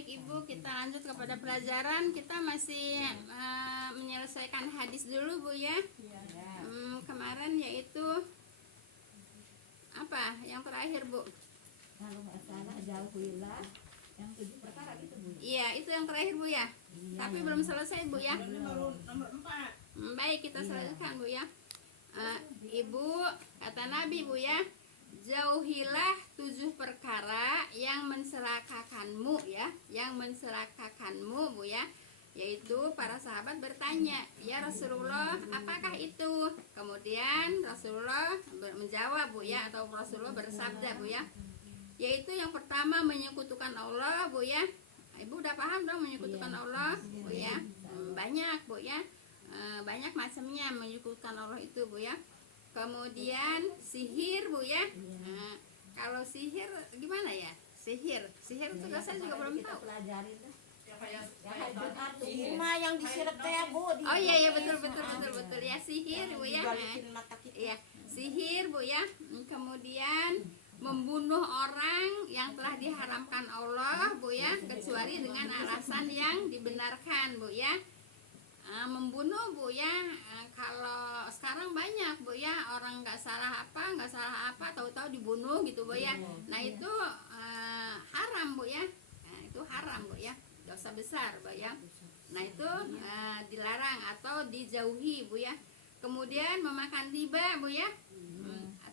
baik Ibu, kita lanjut kepada pelajaran. Kita masih menyelesaikan hadis dulu Bu ya. Kemarin yaitu apa? Yang terakhir Bu? Kalau nggak salah jauhilah yang 7 perkara gitu Bu. Iya, itu yang terakhir Bu ya. Iya. Tapi belum selesai Bu ya. Ini baru nomor 4. Baik, kita selesaikan Bu ya. Ibu, kata Nabi Bu ya, jauhilah 7 perkara yang mencelakakanmu ya, yang mencelakakanmu Bu ya. Yaitu para sahabat bertanya, ya Rasulullah, apakah itu? Kemudian Rasulullah menjawab Bu ya, atau Rasulullah bersabda Bu ya, yaitu yang pertama menyekutukan Allah Bu ya. Ibu udah paham dong menyekutukan Allah Bu ya. Banyak Bu ya, banyak macamnya menyekutukan Allah itu Bu ya. Kemudian sihir Bu ya. Kalau sihir gimana ya? Sihir itu saya juga belum kita tahu. pelajarin tuh. Cuma yang disirat teh Bu. Oh iya betul ya, sihir Bu ya. Dibalikin mata kita. Iya, sihir Bu ya. Kemudian membunuh orang yang telah diharamkan Allah Bu ya, kecuali dengan alasan yang dibenarkan Bu ya. Membunuh Bu ya, kalau sekarang banyak Bu ya, orang nggak salah apa tahu-tahu dibunuh gitu Bu ya. Nah itu haram Bu ya. Nah, itu haram Bu ya, dosa besar Bu ya. Nah itu dilarang atau dijauhi Bu ya. Kemudian memakan riba Bu ya.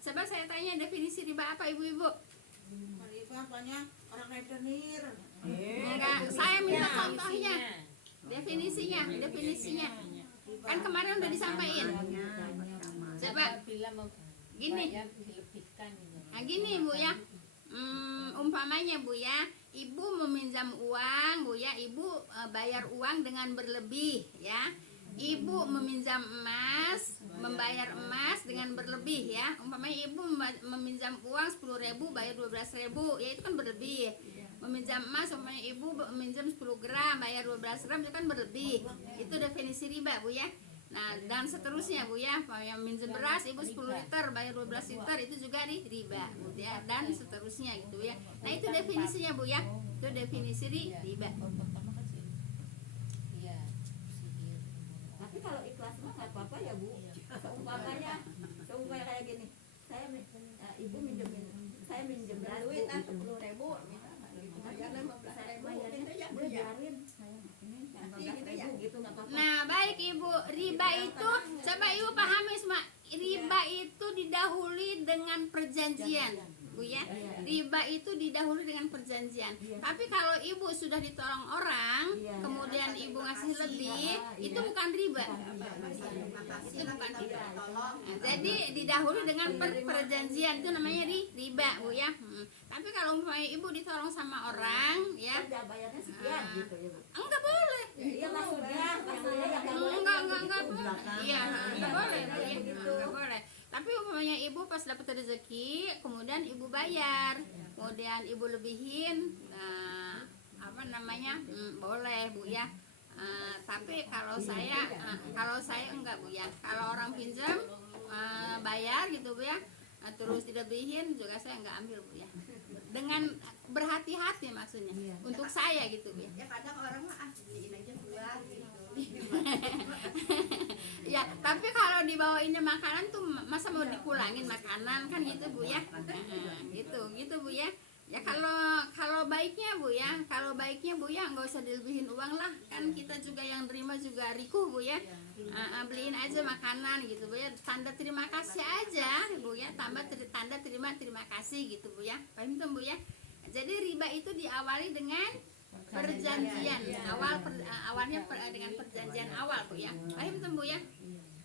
Coba saya tanya definisi riba apa ibu-ibu? Riba apanya? Orang rentenir. Enggak, saya minta contohnya. Definisinya. Kan kemarin udah disampaikan. Coba gini. Nah gini Bu ya. Umpamanya Bu ya, ibu meminjam uang Bu ya, ibu bayar uang dengan berlebih ya. Ibu meminjam emas, membayar emas dengan berlebih ya. Umpamanya ibu meminjam uang 10.000 bayar 12.000, ya itu kan berlebih. Meminjam emas, umpamanya ibu meminjam 10 gram bayar 12 gram, itu kan berlebih. Itu definisi riba Bu ya. Nah, dan seterusnya Bu ya. Yang minjem beras ibu 10 liter bayar 12 liter, itu juga riba Bu ya. Dan seterusnya gitu ya. Nah, itu definisinya Bu ya. Itu definisi riba. Tapi kalau ikhlas mah nggak apa-apa ya Bu. Seumpamanya kayak gini, ibu saya minjem Duit gitu. 10.000. Bayar 15.000. Biarin saya ini 15.000 gitu nggak apa-apa. Nah, baik Ibu, riba itu coba Ibu pahami semua. Riba itu didahului dengan perjanjian, Bu ya. Riba itu didahului dengan perjanjian. Tapi kalau Ibu sudah ditolong orang, kemudian Ibu ngasih lebih, itu bukan riba. Itu bukan riba. Nah, jadi didahului dengan perjanjian, itu namanya riba, Bu ya. Tapi kalau umpamanya Ibu ditolong sama orang, ya, Bayarnya sekian gitu ya Bu. enggak boleh. Iya maksudnya yang nggak boleh. Enggak boleh. Iya, enggak boleh. Enggak boleh. Tapi umpamanya ibu pas dapat rezeki, kemudian ibu bayar, kemudian ibu lebihin, apa namanya, boleh Bu ya. Tapi kalau saya enggak Bu ya. Kalau orang pinjam bayar gitu Bu ya, terus dilebihin juga saya enggak ambil Bu ya. Dengan berhati-hati maksudnya, untuk saya gitu Bu ya. Ya kadang orang mah beliin aja buah gitu. Ya, tapi kalau dibawainnya makanan tuh masa mau dikulangin makanan kan gitu Bu ya. Gitu Bu ya. Ya kalau baiknya Bu ya, nggak usah dilebihin uang lah. Kan kita juga yang terima juga rikuh Bu ya. Beliin aja makanan gitu Bu ya. Tanda terima kasih aja Bu ya. Tanda terima kasih gitu Bu ya. Paham tuh Bu ya. Jadi riba itu diawali dengan perjanjian awalnya dengan perjanjian awal Bu ya. Paham tuh Bu ya.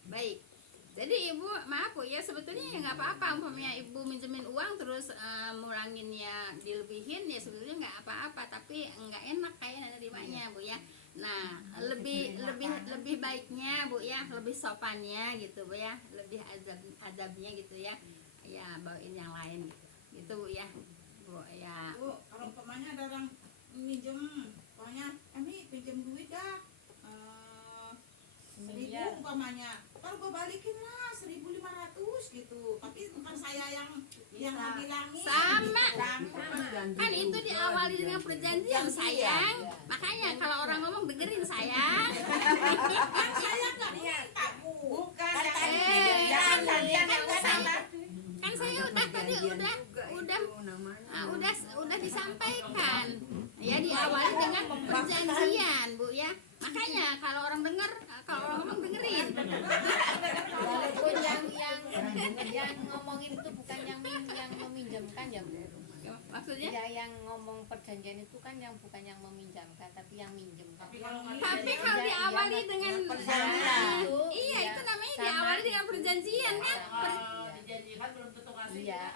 Baik. Jadi ibu maaf Bu ya, sebetulnya ya nggak apa-apa umpamanya ibu minjemin uang terus mulanginnya dilebihin, ya sebetulnya nggak apa-apa, tapi nggak enak kayak nerimanya Bu ya. Nah lebih baiknya Bu ya, lebih sopannya gitu Bu ya, lebih adabnya gitu ya, ya bawain yang lain gitu Bu ya. Bu ya. Bu, kalau umpamanya ada orang minjem, pokoknya ini pinjam duit dah 1.000 umpamanya, kalau gue balikin lah 1.500 gitu, tapi bukan saya yang ngebilangin Sama. gitu. Kan itu diawali dengan perjanjian sayang. Makanya kalau orang ngomong dengerin sayang. Saya nggak minta bu. Bukan Kan saya udah tadi udah disampaikan. Ya diawali dengan perjanjian, Bu ya. Makanya kalau orang dengar, kalau orang ngomong dengerin. Walaupun yang ngomongin itu bukan yang meminjamkan ya Bu. Maksudnya? Ya yang ngomong perjanjian itu kan yang bukan yang meminjamkan tapi yang minjem. Tapi kalau diawali dengan perjanjian. iya itu namanya diawali dengan perjanjian kan. Iya.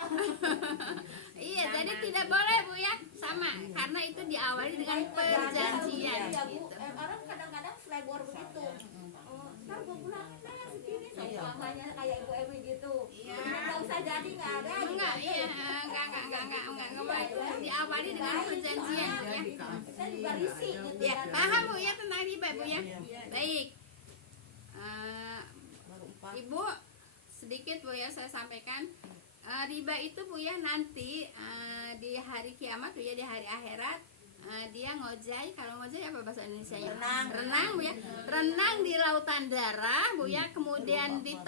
Iya, jadi tidak boleh Bu ya, sama karena itu diawali dengan perjanjian Ya bu, gitu. orang kadang-kadang selebor begitu. Oh, ntar gue pulangin deh yang segini, seumpamanya kayak ibu Emi gitu. Nggak usah jadi nggak ada. Enggak, iya, enggak boleh. Diawali dengan perjanjian ya. Kita juga risih gitu. Ya, kan. paham Bu ya tentang riba Bu ya. Baik. Ibu sedikit Bu ya saya sampaikan. Riba itu Bu ya nanti di hari kiamat Bu ya, di hari akhirat dia ngojai. Kalau ngojai apa bahasa Indonesia ya? Renang Bu ya. Renang di lautan darah Bu ya. Kemudian di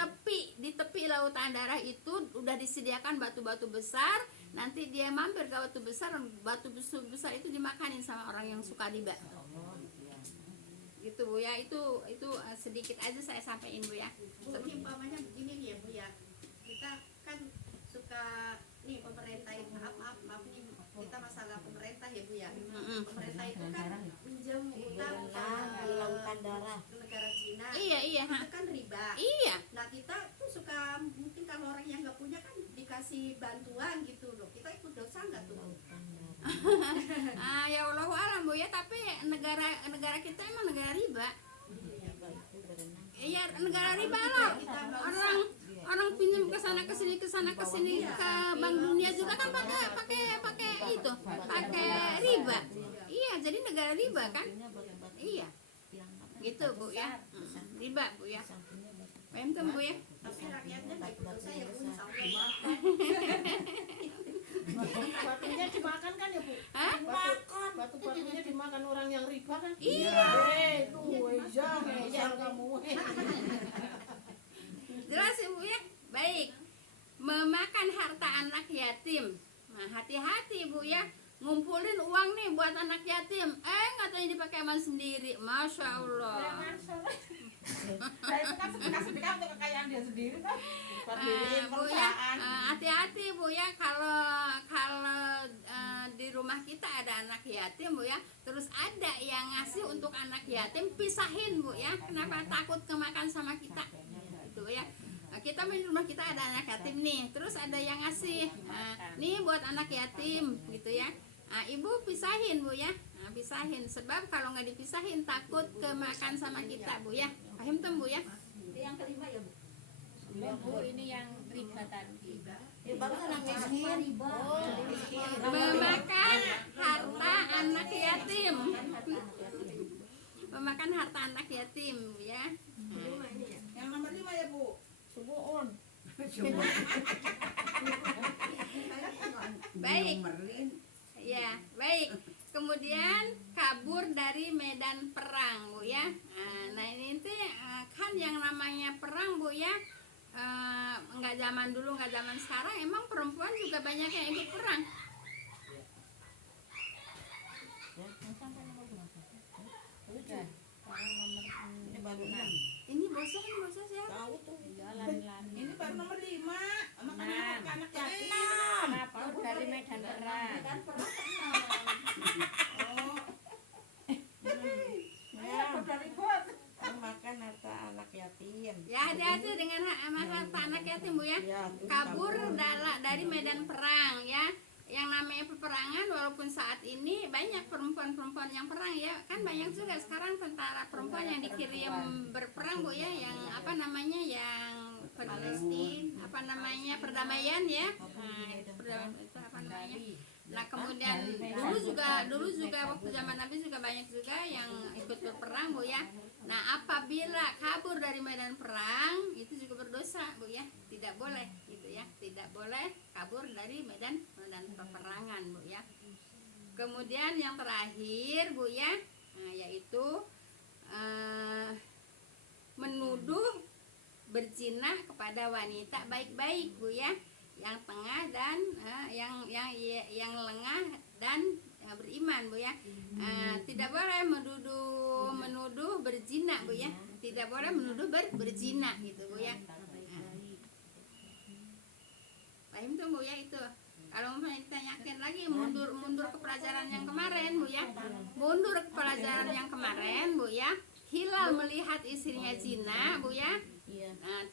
tepi lautan darah itu udah disediakan batu-batu besar. Nanti dia mampir ke batu besar, batu besar itu dimakanin sama orang yang suka riba. Gitu Bu ya. Itu sedikit aja saya sampaikan Bu ya. Ini umpamanya begini nih ya Bu ya, kita kan suka nih pemerintah itu maaf nih kita masalah pemerintah ya Bu ya. Pemerintah itu kan pinjam utang Di lautan darah. ke negara Cina. Iya. Itu kan riba. Iya. Nah kita tuh suka mungkin kalau orang yang nggak punya kan dikasih bantuan gitu loh. Kita ikut dosa nggak tuh? Ya Allah alam Bu ya, tapi negara kita emang negara riba. Iya, negara riba loh. Orang pinjam ke sana ke sini ke Bank Dunia juga kan pakai itu, pakai riba. Iya, jadi negara riba kan? Iya. Gitu Bu ya. Riba Bu ya. Paham tuh Bu ya? Tapi rakyatnya nggak ikut dosa ya Bu, insya Batunya dimakan kan ya Bu? Hah? Batu-batunya dimakan orang yang riba kan? Iya. Itu Ejang kamu. Jelas ya Bu ya? Baik. Memakan harta anak yatim. Nah, hati-hati Bu ya. Ngumpulin uang nih buat anak yatim. Katanya dipakai aman sendiri. Masya Allah. Saya itu kan sedekah untuk kekayaan dia sendiri kan. Bu ya, hati-hati Bu ya kalau di rumah kita ada anak yatim Bu ya, terus ada yang ngasih untuk anak yatim, pisahin Bu ya. Kenapa? Takut kemakan sama kita. Itu ya. Kita di rumah kita ada anak yatim nih, terus ada yang ngasih, nih buat anak yatim gitu ya. Ibu pisahin Bu ya. Pisahin, sebab kalau nggak dipisahin takut kemakan sama kita Bu ya. Paham tuh Bu ya? Itu yang kelima ya Bu. Bu ini yang riba tadi. Ya baru orang miskin. Memakan harta anak yatim. Memakan harta anak yatim ya. Yang nomor 5 ya Bu. Subuhun. Baik. Ya, baik. Kemudian kabur dari medan perang Bu ya. Nah ini kan yang namanya perang Bu ya. Nggak zaman dulu, nggak zaman sekarang, emang perempuan juga banyak yang ikut perang. Ini baru 6. Ini bosnya siapa? Tahu tuh. Ini baru nomor 5. Makanan anak yatim. Kabur dari medan perang. Kan pernah Makan harta anak yatim. Ya hati-hati dengan harta anak yatim Bu ya. Kabur dari medan perang ya. Yang namanya peperangan, walaupun saat ini banyak perempuan-perempuan yang perang ya, kan banyak juga sekarang tentara perempuan yang dikirim berperang Bu ya, yang apa namanya, yang Palestina, apa namanya, perdamaian ya. Perdamaian itu apa namanya? Nah kemudian dulu juga waktu zaman Nabi juga banyak juga yang ikut berperang Bu ya. Nah apabila kabur dari medan perang itu juga berdosa Bu ya, tidak boleh gitu ya, tidak boleh kabur dari medan peperangan Bu ya. kemudian yang terakhir Bu ya, yaitu menuduh berzina kepada wanita baik-baik Bu ya, yang tengah dan yang lengah dan beriman Bu ya. Tidak boleh menuduh berzina Bu ya, tidak boleh menuduh berzina gitu Bu ya. Paham tuh Bu ya itu. Kalau mau ditanyakan lagi mundur ke pelajaran yang kemarin Bu ya, mundur ke pelajaran yang kemarin Bu ya. Hilal melihat istrinya zina Bu ya,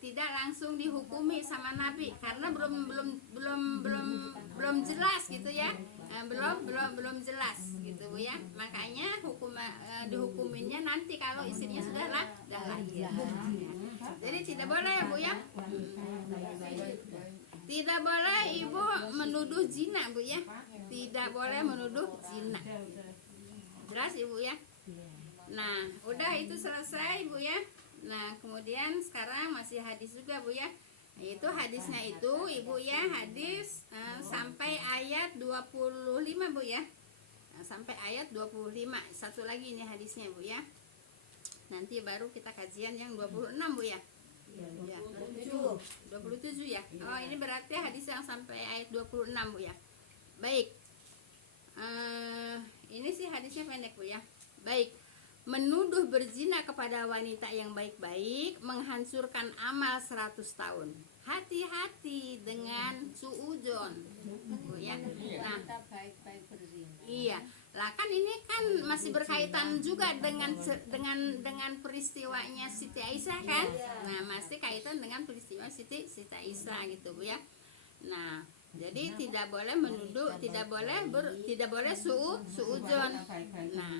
tidak langsung dihukumi sama Nabi karena belum jelas gitu ya, belum jelas gitu Bu ya. Makanya dihukuminnya nanti kalau istrinya sudah lahir. Jadi tidak boleh ya Bu ya, tidak boleh ibu menuduh zina Bu ya, tidak boleh menuduh zina. Jelas Ibu ya. Nah, udah itu selesai Bu ya. Nah, kemudian sekarang masih hadis juga Bu ya. Itu hadisnya itu Ibu ya, hadis sampai ayat 25 Bu ya. Sampai ayat 25. Satu lagi ini hadisnya Bu ya. Nanti baru kita kajian yang 26 Bu ya. Ya, 27 ya. Oh, ini berarti hadis yang sampai ayat 26 Bu ya. Baik. Ini sih hadisnya pendek Bu ya. Baik. Menuduh berzina kepada wanita yang baik-baik menghancurkan amal 100 tahun. Hati-hati dengan suudzon Bu ya. Nah, Kita baik-baik berzina. iya. Lah kan ini kan masih berkaitan juga dengan peristiwanya Siti Aisyah kan? Nah, masih kaitan dengan peristiwa Siti Aisyah gitu Bu ya. Nah, jadi tidak boleh menuduh, tidak boleh suudzon. Nah,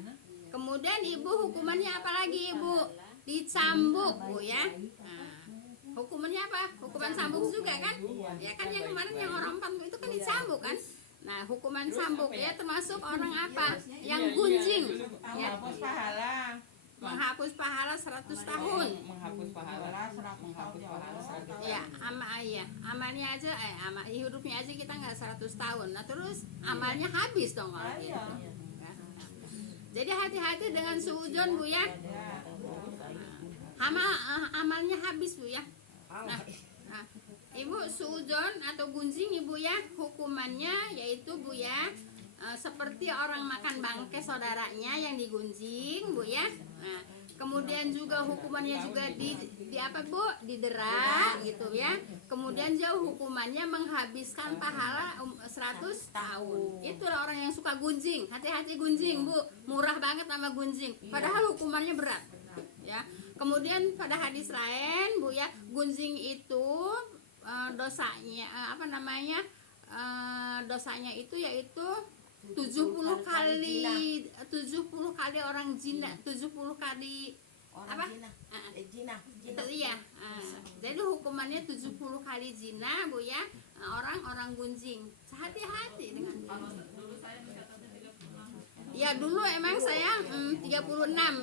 kemudian Ibu hukumannya apa lagi Ibu? Dicambuk Bu ya. Nah, hukumannya apa? Hukuman cambuk juga kan? Ya kan yang kemarin yang orang 40 itu kan dicambuk kan? Nah, hukuman cambuk ya termasuk orang apa? Yang gunjing. Ya, Menghapus pahala. menghapus pahala 100 tahun. Menghapus pahala 100 tahun. Ya, amalnya aja hidupnya aja kita nggak 100 tahun. Nah, terus amalnya habis dong kalau gitu. Kan? Jadi hati-hati dengan suudzon Bu ya. Amalnya habis Bu ya. Nah, Ibu suudzon atau gunjing Ibu ya, hukumannya yaitu Bu ya, seperti orang makan bangkai saudaranya yang digunjing Bu ya. Nah, kemudian juga hukumannya juga di apa Bu? Didera gitu ya. Kemudian juga hukumannya menghabiskan pahala 100 tahun. Itulah orang yang suka gunjing. Hati-hati gunjing Bu, murah banget sama gunjing. Padahal hukumannya berat. Ya. Kemudian pada hadis lain Bu ya, gunjing itu dosanya dosanya itu yaitu 70 kali orang zina, 70 kali apa? Zina. Itu iya. Jadi hukumannya 70 kali zina Bu ya, orang gunjing. Hati-hati dengan ya dulu emang saya 36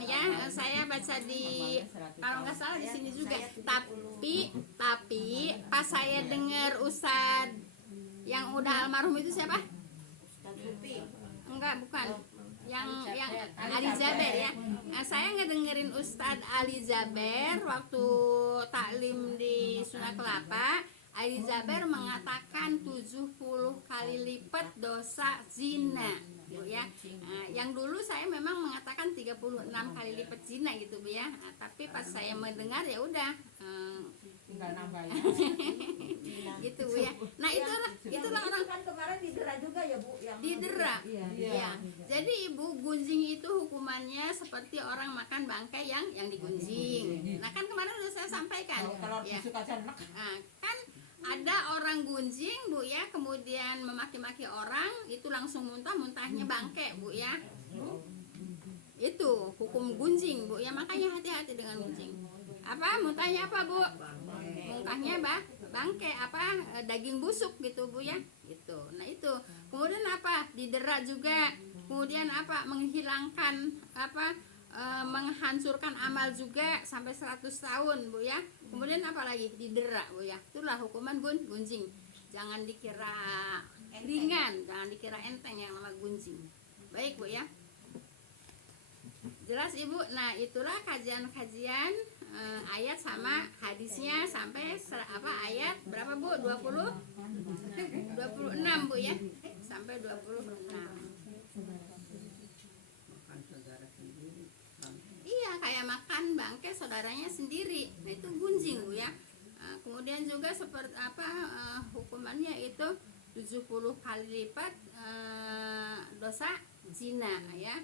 ya, saya baca di kalau nggak salah di sini juga. Tapi pas saya dengar Ustadz yang udah almarhum itu siapa? Enggak, bukan. Yang Ali Jaber ya. Nah, saya ngedengerin Ustadz Ali Jaber waktu taklim di Sunda Kelapa. Ali Jaber mengatakan 70 kali lipat dosa zina Bu ya. Yang dulu saya memang mengatakan 36 kali lipat zina gitu Bu ya. Tapi pas saya mendengar ya udah Tinggal nambahin. gitu Bu ya. Nah, itulah orang kan kemarin didera juga ya Bu, yang didera. Iya. Ya. Jadi Ibu, gunjing itu hukumannya seperti orang makan bangkai yang digunjing. Nah, kan kemarin udah saya sampaikan. Kalau Ya. busuk aja enak. Nah, kan ada orang gunjing Bu ya, kemudian memaki-maki orang, itu langsung muntahnya bangkai Bu ya. Itu hukum gunjing Bu ya, makanya hati-hati dengan gunjing. Apa muntahnya apa Bu? Muntahnya bangkai apa, daging busuk gitu Bu ya. Gitu. Nah, itu. Kemudian apa? Didera juga. Kemudian apa? Menghilangkan apa? Menghancurkan amal juga sampai 100 tahun Bu ya. Kemudian apa lagi? Didera Bu ya. Itulah hukuman gunjing. Jangan dikira ringan, jangan dikira enteng yang nama gunjing. Baik Bu ya. Jelas Ibu. Nah, itulah kajian-kajian ayat sama hadisnya sampai ayat berapa Bu? 26 Bu ya. Sampai 26. Iya, kayak makan bangke saudaranya sendiri. Nah, itu gunjing Bu ya. Kemudian juga seperti hukumannya itu 70 kali lipat dosa zina ya.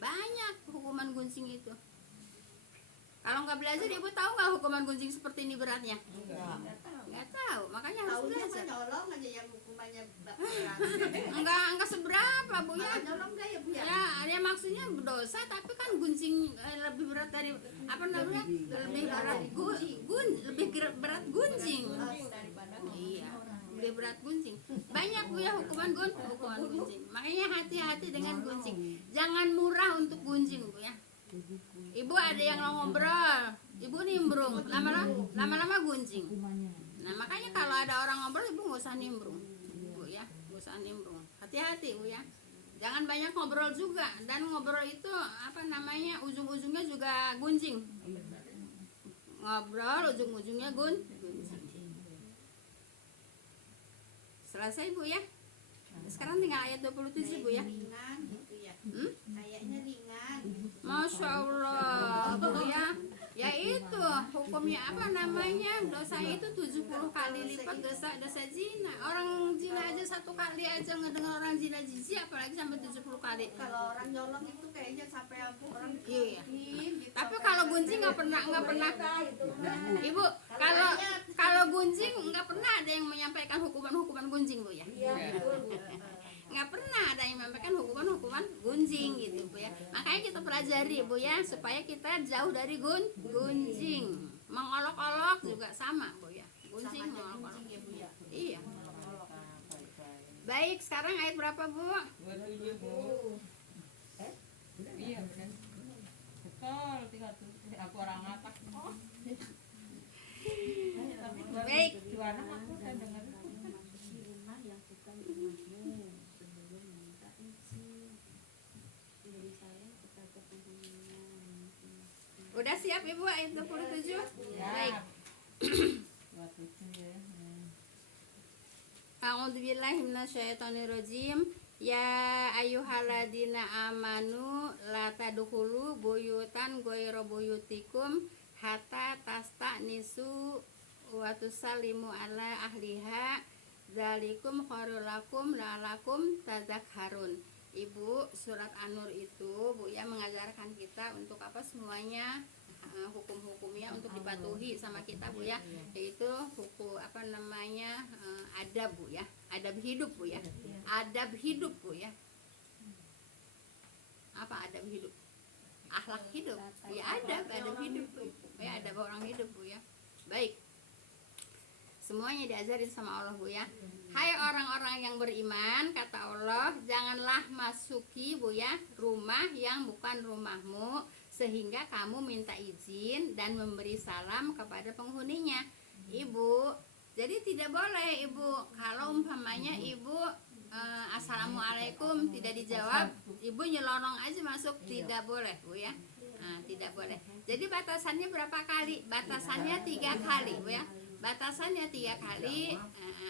Banyak hukuman gunjing itu. Kalau nggak belajar, Ibu tahu nggak hukuman gunjing seperti ini beratnya? Nggak tahu, makanya harus Tahunya mah belajar. nyolong aja yang hukumannya berat. Enggak seberapa Bu ya. Malah nyolong enggak ya Bu ya? Ya maksudnya dosa, tapi kan gunjing lebih berat dari apa namanya? Lebih berat berat gunjing. Iya, lebih berat gunjing. Banyak Bu ya hukuman gunjing. Makanya hati-hati dengan gunjing. Jangan murah untuk gunjing Bu ya. Ibu ada yang ngobrol, Ibu nimbrung, lama-lama gunjing. Nah makanya kalau ada orang ngobrol, Ibu nggak usah nimbrung, Bu ya, nggak usah nimbrung. Hati-hati Bu ya. Jangan banyak ngobrol juga, dan ngobrol itu apa namanya, ujung-ujungnya juga gunjing. Ngobrol ujung-ujungnya gunjing. Selesai Bu ya. Sekarang tinggal ayat 27 Bu ya. Ringan gitu ya. Kayaknya ringan. Masya Allah Bu ya. Ya itu hukumnya apa namanya, dosanya itu 70 kali lipat dosa zina. Orang zina aja 1 kali aja ngedengar orang zina jijik, apalagi sampai 70 kali. Kalau orang nyolong itu kayaknya sampai orang Iya. gitu. Tapi kalau gunjing nggak pernah Ibu, kalau gunjing nggak pernah ada yang menyampaikan hukuman gunjing Bu ya. Nggak pernah ada yang menyampaikan hukuman gunjing gitu Bu ya. Makanya kita pelajari Bu ya, supaya kita jauh dari gunjing. Mengolok-olok juga sama Bu ya. Gunjing mengolok-olok ya Bu ya. iya. Baik, sekarang ayat berapa Bu? 27 Bu. Iya benar. Betul, 37. Aku orang ngatak. Baik. Jualan aku udah dengar. Udah siap Ibu ayat 27? Baik. 27 ya. A'udzubillahi minasyaitonirrajim. Ya ayyuhalladzina amanu la tadkhulu buyutan ghairu buyutikum hatta tasta'nisu wa tusallimu ala ahliha dzalikum khairul lakum la'alakum tadzakkarun. Ibu, surat An-Nur itu Bu ya mengajarkan kita untuk apa semuanya, hukum-hukumnya untuk dipatuhi sama kita Bu ya, yaitu hukum apa namanya, adab Bu ya, adab hidup Bu ya, adab hidup Bu ya. Apa adab hidup? Akhlak hidup ya, adab hidup ya, adab orang hidup Bu ya. Baik, semuanya diajarin sama Allah Bu ya. Hai orang-orang yang beriman, kata Allah, janganlah masuki Bu ya rumah yang bukan rumahmu, sehingga kamu minta izin dan memberi salam kepada penghuninya. Ibu, jadi tidak boleh Ibu kalau umpamanya Ibu assalamualaikum tidak dijawab, Ibu nyelonong aja masuk, tidak boleh Bu ya. Nah, tidak boleh. Jadi batasannya berapa kali? Batasannya 3 kali Bu ya. Batasannya 3 kali.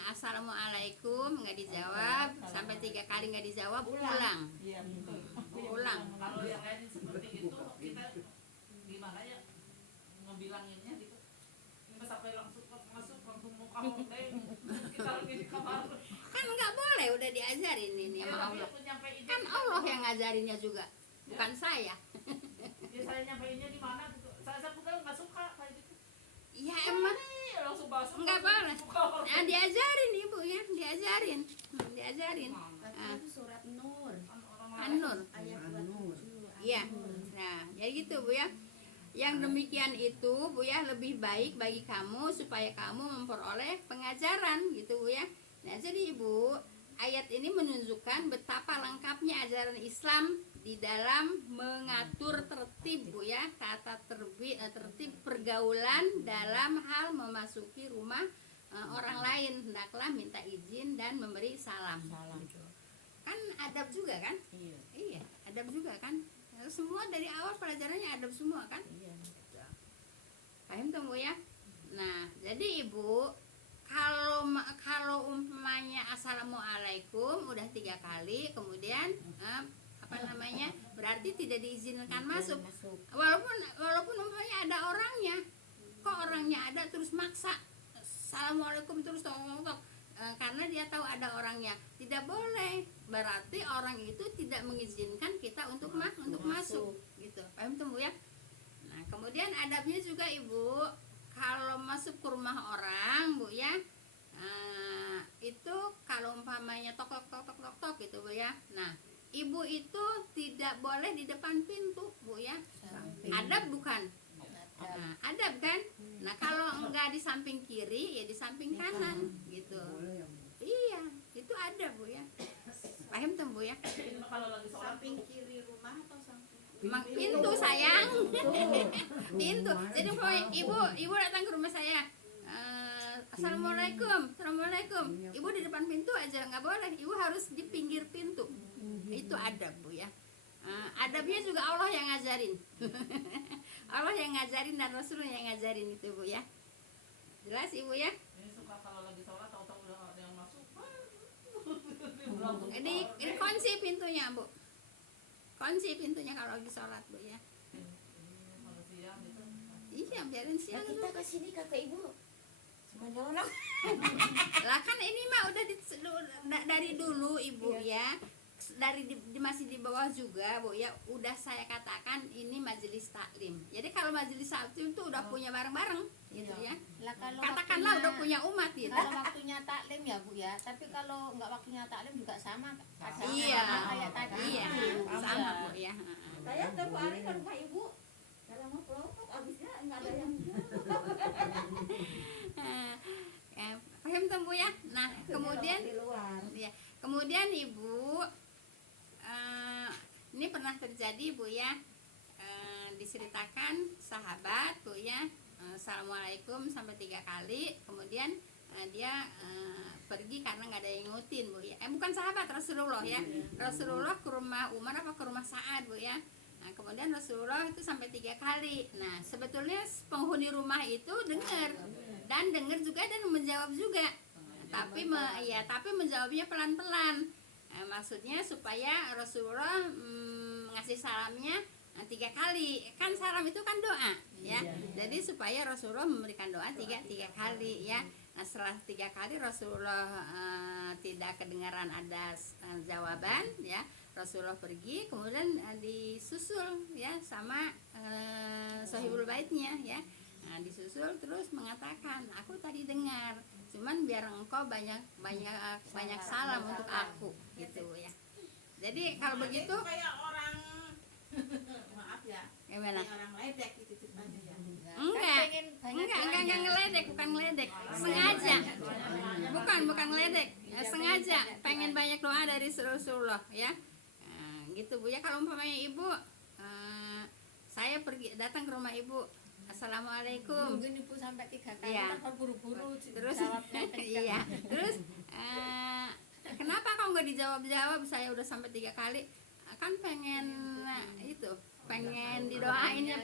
Assalamualaikum nggak dijawab, sampai 3 kali nggak dijawab, pulang. Iya betul. Pulang. Kalau yang lain seperti itu kita gimana ya ngebilanginnya gitu, nggak sampai langsung masuk langsung mau kamar deh, kita lagi di kamar. Kan nggak boleh, udah diajarin ini sama Allah. Aku nyampein Kan Allah yang ngajarinnya juga, bukan saya. ya saya nyampeinnya di mana gitu. Saya bukan nggak suka kayak gitu. Ya emang Langsung masuk. nggak boleh. Nah, diajarin Ibu ya, diajarin. Diajarin. Tapi itu surat Nur An-Nur. ayat 27. Iya. Nah, jadi gitu Bu ya. Yang demikian itu Bu ya lebih baik bagi kamu supaya kamu memperoleh pengajaran gitu Bu ya. Nah, jadi Ibu, ayat ini menunjukkan betapa lengkapnya ajaran Islam di dalam mengatur tertib Bu ya, tata tertib pergaulan dalam hal memasuki rumah orang lain, hendaklah minta izin dan memberi salam. Kan adab juga kan? Iya. Iya, adab juga kan? Semua dari awal pelajarannya adab semua kan? Iya. Paham tuh Bu ya? Nah, jadi Ibu kalau umpamanya assalamualaikum udah 3 kali, kemudian apa namanya, berarti tidak diizinkan masuk. Walaupun umpamanya ada orangnya, kok orangnya ada terus maksa assalamualaikum terus tok, karena dia tahu ada orangnya, tidak boleh. Berarti orang itu tidak mengizinkan kita untuk masuk gitu. Paham tuh Bu ya? Nah, kemudian adabnya juga Ibu, kalau masuk ke rumah orang Bu ya, itu kalau umpamanya tok gitu Bu ya. Nah, Ibu itu tidak boleh di depan pintu Bu ya. Adab bukan? Nah, adab kan? Nah, kalau enggak di samping kiri ya di samping kanan gitu. Iya, itu adab Bu ya. Paham tuh Bu ya? Ini kalau lagi sholat Samping kiri rumah atau samping Pintu sayang. Pintu. Jadi umpamanya ibu datang ke rumah saya. Assalamualaikum. Ibu di depan pintu aja nggak boleh. Ibu harus di pinggir pintu. Itu adab Bu ya. Adabnya juga Allah yang ngajarin. Allah yang ngajarin dan Rasul yang ngajarin itu Bu ya. Jelas Ibu ya? ini suka kalau lagi sholat tahu-tahu udah ada yang masuk. Ini kunci pintunya Bu. Kunci pintunya kalau lagi sholat Bu ya. Kalau siang gitu. Iya, biarin Nah, siang. kita ke sini kata ibu. Semuanya orang. Lah kan ini mah udah dari dulu Ibu ya. Dari masih di bawah juga Bu ya, udah saya katakan ini majelis taklim. Jadi kalau majelis taklim itu udah punya bareng-bareng gitu ya. Lah kalau Katakanlah waktunya- udah punya umat gitu. kalau waktunya taklim ya Bu ya, tapi kalau nggak waktunya taklim juga sama Iya. kayak tadi. Iya, sama Bu ya. Saya tiap hari ke rumah ibu. Kalau mau kelompok abisnya nggak ada yang Paham tuh Bu ya. Nah, kemudian di luar. ya, kemudian Ibu ini pernah terjadi Bu ya, diceritakan sahabat Bu ya, assalamualaikum sampai 3 kali, kemudian dia pergi karena nggak ada yang ngutin Bu ya. Bukan sahabat, Rasulullah ya. Rasulullah ke rumah Umar apa ke rumah Sa'ad Bu ya. Nah, kemudian Rasulullah itu sampai 3 kali. Nah, sebetulnya penghuni rumah itu dengar juga dan menjawab juga. Tapi tapi menjawabnya pelan-pelan. Maksudnya supaya Rasulullah ngasih salamnya 3 kali. Kan salam itu kan doa ya. Jadi supaya Rasulullah memberikan doa tiga kali ya. Nah, setelah 3 kali Rasulullah tidak kedengaran ada jawaban ya. Rasulullah pergi, kemudian disusul ya sama sahibul baitnya ya. Nah, disusul terus mengatakan, aku tadi dengar, cuman biar engkau banyak salam untuk aku gitu ya. Jadi kalau begitu kayak orang maaf ya, gimana? kayak orang ledek gitu ceritanya ya. Enggak ngeledek, bukan ngeledek, sengaja. Bukan ngeledek, sengaja pengen banyak doa dari Rasulullah ya. Nah, gitu Bu ya. Kalau umpamanya Ibu, saya datang ke rumah Ibu, assalamualaikum. Mungkin Ibu sampai 3 kali Iya. kan buru-buru Terus jawabnya kencang. iya. Terus kenapa kau nggak dijawab? Saya udah sampai 3 kali. Kan pengen pengen didoainnya,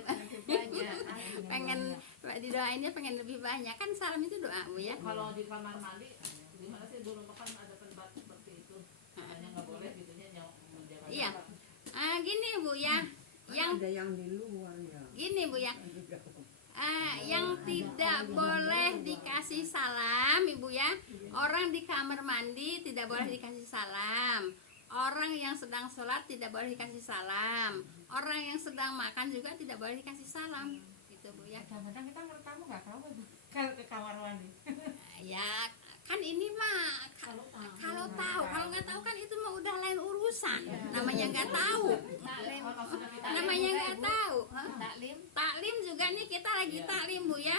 pengen didoainnya pengen lebih banyak. Kan salam itu doa Bu ya. Kalau di kamar mandi gimana sih dulu kan ada tempat seperti itu. Makanya nggak boleh gitu nya menjaga. Iya. Gini Bu ya. Ada yang di luar ya. Gini Bu ya. Yang tidak boleh dikasih salam Ibu ya, orang di kamar mandi tidak boleh dikasih salam, orang yang sedang sholat tidak boleh dikasih salam, orang yang sedang makan juga tidak boleh dikasih salam gitu Bu ya. Kadang-kadang kita ngertamu nggak tahu Bu, kalau ke kamar mandi. Ya kan ini mah kalau tahu, kalau nggak tahu kan itu mah udah lain urusan, namanya nggak tahu, namanya nggak tahu. Taklim juga nih, kita lagi taklim Bu ya.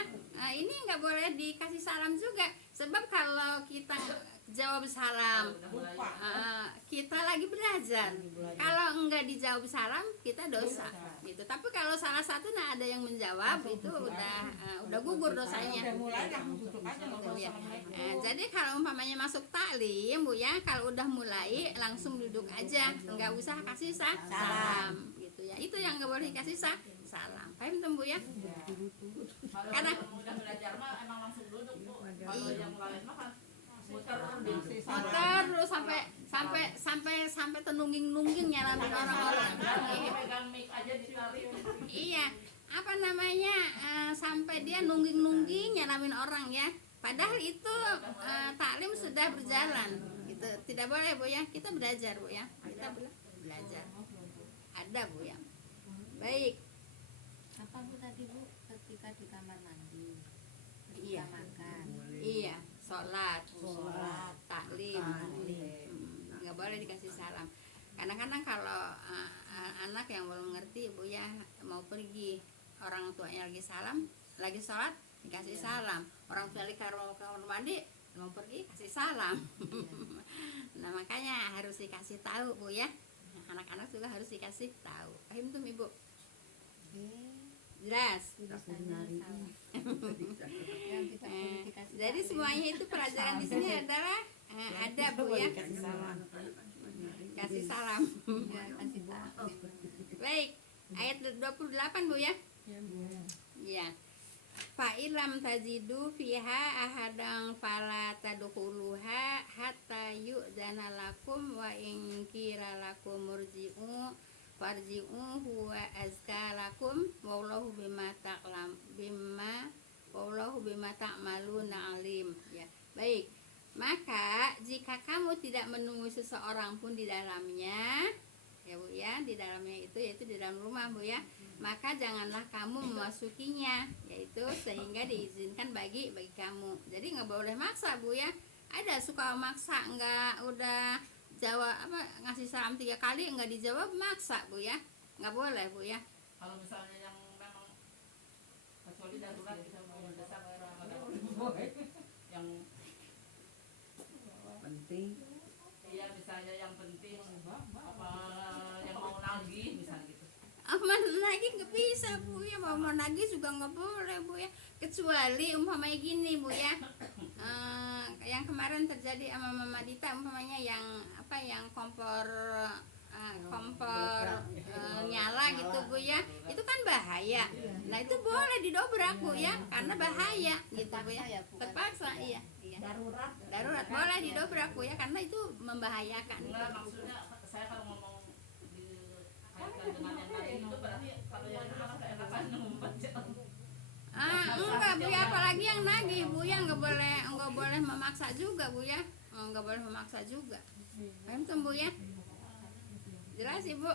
Ini nggak boleh dikasih salam juga, sebab kalau kita jawab salam. Udah mulai. Kita lagi belajar. Kalau enggak dijawab salam, kita dosa. Gitu. Tapi kalau salah satu ada yang menjawab, itu udah gugur dosanya. Udah mulai langsung duduk aja ngobrol Iya. sama mereka. Jadi kalau umpamanya masuk taklim Bu ya, kalau udah mulai langsung duduk aja, nggak usah kasih salam gitu ya. Itu yang nggak boleh kasih salam. Paham tuh Bu ya? Kalau Karena- yang udah belajar mah emang langsung duduk Bu. Kalau Iya. yang lain mah kan muter di Muter terus sampai tenungging-nungging nyalamin orang-orang. pegang mic aja ditarik. Iya, apa namanya sampai dia nungging-nungging nyalamin orang ya. Padahal itu taklim sudah berjalan. Gitu. Tidak boleh Bu ya. Kita belajar Bu ya. Kita belajar. Ada Bu ya. Baik. Apa Bu tadi Bu, ketika di kamar mandi, Iya. ketika makan. Iya, sholat, taklim. Taklim. Nggak boleh dikasih salam. Kadang-kadang kalau anak yang belum ngerti Bu ya, mau pergi, orang tuanya lagi salam, lagi sholat dikasih salam. Orang tua lagi kamar mandi mau pergi kasih salam. Nah makanya harus dikasih tahu Bu ya. Anak-anak juga harus dikasih tahu. Paham tuh Ibu? Jelas. Tulisannya salah. Yang tidak boleh dikasih Jadi taklim. semuanya itu pelajaran di sini adalah ada Bu ya. Kasih salam. Ya, kasih taklim. Baik, ayat 28 Bu ya. Ya. Fa ilam tajidu fiha ahadang fala tadkhuluha hatta yu'zana lakum wa in qila lakum murji'u farji'u huwa azka lakum wallahu bima ta'maluna alim. Ya. Baik. Maka jika kamu tidak menemui seseorang pun di dalamnya, ya Bu ya, di dalamnya itu yaitu di dalam rumah Bu ya, maka janganlah kamu memasukinya, yaitu sehingga diizinkan bagi kamu. Jadi nggak boleh maksa Bu ya. Ada suka maksa, nggak udah jawab ngasih salam 3 kali nggak dijawab, maksa Bu ya, nggak boleh Bu ya. Kalau misalnya yang memang kecuali darurat kita mau mendesak yang Penting. iya misalnya yang penting apa yang mau nagih misalnya gitu. Aman lagi nggak bisa Bu ya, mau nagih juga nggak boleh Bu ya, kecuali umpamanya gini Bu ya. Yang kemarin terjadi sama Mama Dita umpamanya yang kompor nyala gitu Bu ya, itu kan bahaya. Nah itu boleh didobrak Bu ya, karena bahaya gitu Bu ya. Terpaksa ya, bukan? Terpaksa iya. Darurat boleh didobrak Bu ya, karena itu membahayakan. Enggak, maksudnya saya kalau ngomong dikaitkan dengan yang tadi itu berarti kalau yang anak keenakan ngumpet. Enggak Bu ya, apalagi yang nagih Bu ya, nggak boleh memaksa juga Bu ya, nggak boleh memaksa juga. Paham tuh Bu ya? Jelas Ibu?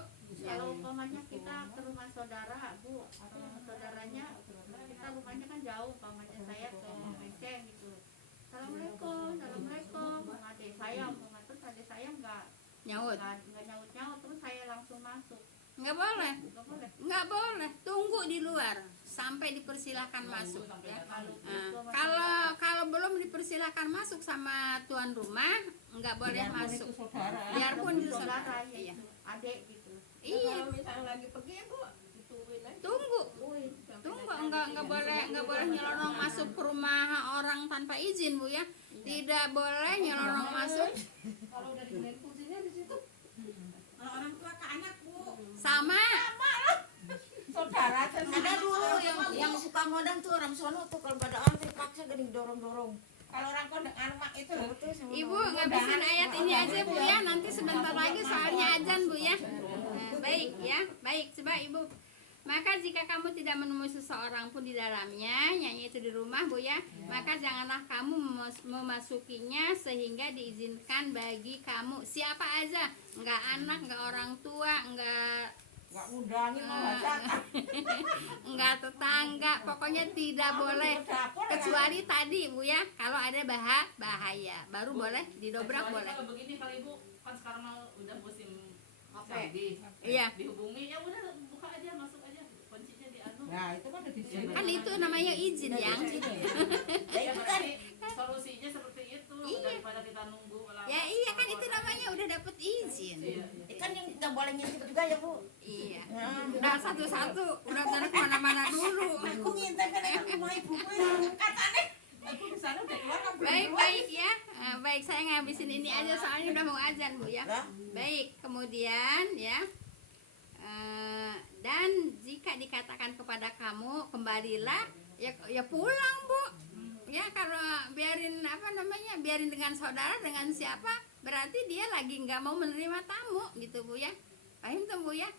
Kalau umpamanya kita ke rumah saudara Bu, saudaranya kita rumahnya kan jauh, umpamanya saya ke Menceng gitu. Assalamualaikum, adik saya, terus adik saya nggak Nyaut? nyaut, terus saya langsung masuk. Nggak boleh. Nggak boleh. Nggak boleh. Tunggu di luar sampai dipersilahkan masuk. Ya. Kalau belum dipersilahkan masuk sama tuan rumah, nggak boleh Biarpun masuk. itu saudara. Biarpun itu Saudara, saudara. ya, Iya. adik gitu. Iya. misalnya lagi pergi ya Bu, dituin aja. Tunggu. Tunggu. Nggak boleh nyelonong masuk ke rumah orang tanpa izin Bu ya. Tidak boleh nyelonong masuk. Kalau udah digunain kuncinya di situ. Kalau orang tua ke anak Bu. Sama. Saudara Ada dulu yang suka modang tuh orang sono tuh, kalau pada orang terpaksa gini dorong-dorong. kalau orang kondek anak itu loh. Ibu ngabisin ayat ini aja Bu ya. Nanti sebentar lagi soalnya azan Bu ya. Baik ya. Baik, coba Ibu. Maka jika kamu tidak menemui seseorang pun di dalamnya, yaitu di rumah Bu ya, maka janganlah kamu memasukinya sehingga diizinkan bagi kamu siapa aja, enggak anak, enggak orang tua, enggak Nggak ngundangin malah datang. enggak tetangga, pokoknya tidak boleh kecuali tadi Bu ya, kalau ada bahaya baru boleh didobrak Kecuali boleh. Kalau begini kali Bu, kan sekarang mau udah musim Oke. canggih. Iya. Dihubungi ya udah buka aja, masuk aja. Kuncinya di anu. Nah, itu kan udah di sini. Kan itu namanya izin yang. Ya berarti solusinya seperti itu daripada kita nunggu lama. Ya iya kan itu namanya udah dapet izin. Iya. Kan yang nggak boleh ngintip juga ya Bu. Iya. Udah satu-satu, udah taruh kemana-mana dulu. Aku ngintip kan yang rumah ibu gue. Katanya aku di sana udah keluar kan belum Baik keluar. baik ya. Baik saya ngabisin ini aja soalnya udah mau azan Bu ya. Lah, Baik kemudian ya. Dan jika dikatakan kepada kamu kembalilah ya pulang Bu. Ya kalau biarin biarin dengan saudara dengan siapa berarti dia lagi nggak mau menerima tamu gitu Bu ya. Paham tuh Bu ya?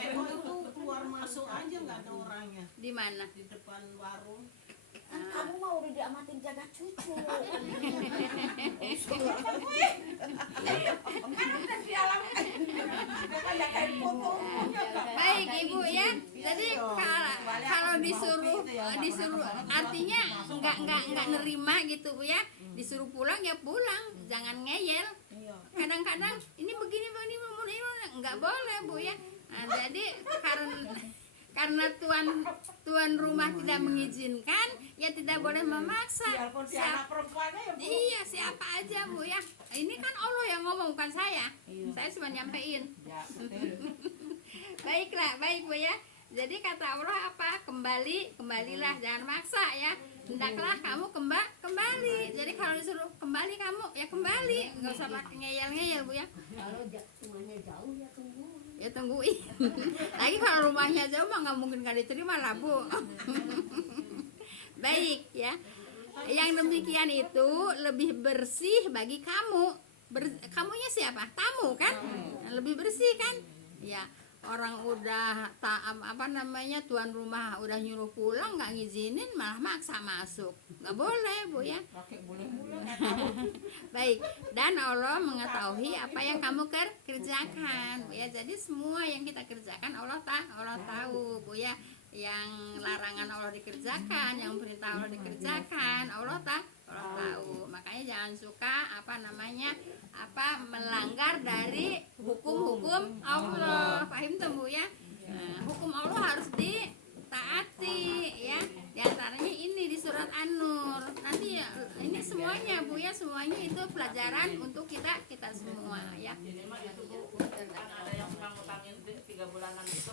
Eko itu keluar masuk aja nggak ada orangnya Di mana? di depan warung. Kan kamu mau udah diamatin jaga cucu. Baik Ibu ya. Jadi kalau disuruh artinya nggak nerima gitu Bu ya. Disuruh pulang ya pulang, jangan ngeyel. Kadang-kadang ini begini nggak boleh Bu ya. Nah, jadi karena tuan rumah tidak mengizinkan, ya tidak boleh memaksa. Biarpun si anak perempuannya ya Bu. Iya, siapa aja Bu ya. Ini kan Allah yang ngomong bukan saya. Saya cuma nyampein. Ya, betul. Baiklah, baik Bu ya. Jadi kata Allah apa? Kembalilah, jangan maksa ya. Hendaklah kamu kembali. Jadi kalau disuruh kembali kamu ya kembali, nggak usah pakai ngeyel-ngeyel Bu ya. Kalau rumahnya jauh ya tunggu. Ya tungguin. Lagi kalau rumahnya jauh mah nggak mungkin gak diterima lah Bu. Baik ya. Yang demikian itu lebih bersih bagi kamu. Kamunya siapa? Tamu kan? Lebih bersih kan? Ya. Orang udah tuan rumah udah nyuruh pulang nggak ngizinin malah maksa masuk, nggak boleh Bu ya. Pakai boleh-boleh. Baik, dan Allah mengetahui apa yang kamu kerjakan Bu ya. Jadi semua yang kita kerjakan Allah tahu Bu ya. Yang larangan Allah dikerjakan, yang perintah Allah dikerjakan, Allah tahu. Makanya jangan suka melanggar dari hukum-hukum Allah. Paham tuh Bu ya? Nah, hukum Allah harus ditaati ya. Di antaranya ini di surat An-Nur. Nanti ya, ini semuanya Bu ya, semuanya itu pelajaran untuk kita semua ya. Jadi mah itu Bu, kan ada yang suka ngutangin 3 bulanan itu.